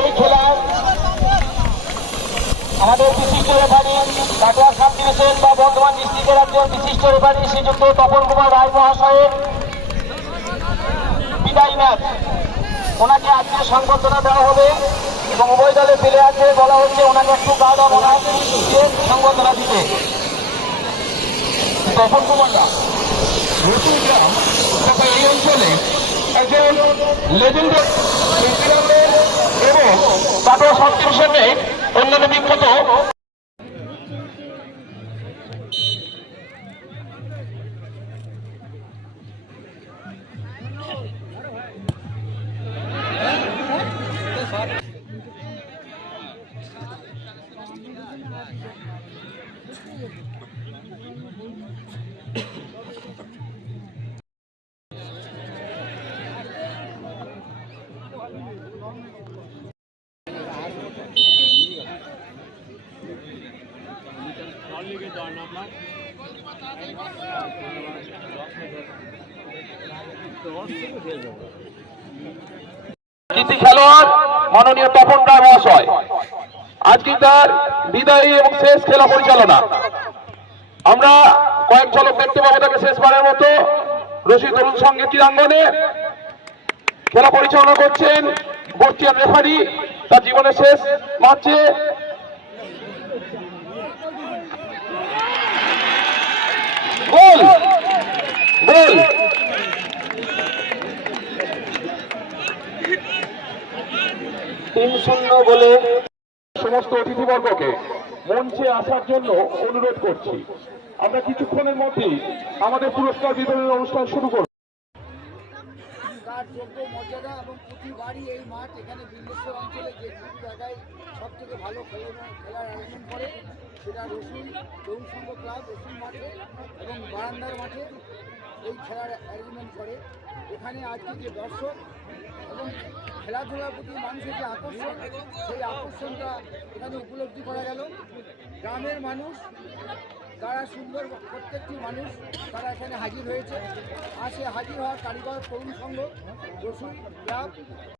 এই খেলার আমাদের বিশিষ্ট রেফারি কাটোয়া সাব ডিভিশন বা বর্ধমান ডিস্ট্রিক্টের একজন বিশিষ্ট রেফারি শ্রীযুক্ত তপন কুমার রায় মহাশয়ের বিদায় ম্যাচ, ওনাকে আজকে সংবর্ধনা দেওয়া হবে এবং উভয় দলে প্লেয়ারদের বলা হচ্ছে ওনাকে একটু গার্ড অফ অনার দিয়ে সংবর্ধনা দিতে। তপন কুমার রায় নতুন গ্রাম তথা এই অঞ্চলে একজন লেজেন্ডার এবং কাটোয়া সাব ডিভিশনে অন্যান্য বিখ্যাত কৃতি খেলোয়াড় মাননীয় তপন রায় মহাশয় আজকে তার বিদায়ী এবং শেষ খেলা পরিচালনা। আমরা কয়েক ঝলক দেখতে পাবো তাকে শেষবারের মতো রশি তরুণ সঙ্গে ক্রীড়াঙ্গনে খেলা পরিচালনা করছেন বর্ষিয়ান রেফারি তার জীবনের শেষ ম্যাচে গোল গোল 3-0 গোলে সমস্ত অতিথিবর্গকে মঞ্চে আসার জন্য অনুরোধ করছি। আমরা কিছুক্ষণের মধ্যেই আমাদের পুরস্কার বিতরণের অনুষ্ঠান শুরু করব। তার যোগ্য মর্যাদা এবং প্রতিবারই এই মাঠ এখানে বিন্দেশ্বর অঞ্চলে যে জায়গায় সব থেকে ভালো খেলার আয়োজন করে সেটা রসুন তরুণ সংঘ ক্লাব রসুন মাঠে এবং বারান্দার মাঠে এই খেলার অ্যারেঞ্জমেন্ট করে। এখানে আজকে যে দর্শক এবং খেলাধুলার প্রতি মানুষের যে আকর্ষণ, সেই আকর্ষণটা এখানে উপলব্ধি করা গেল। গ্রামের মানুষ যারা সুন্দর প্রত্যেকটি মানুষ তারা এখানে হাজির হয়েছে। আর সে হাজির হওয়ার কারিগর তরুণ সংঘ রসুন ক্লাব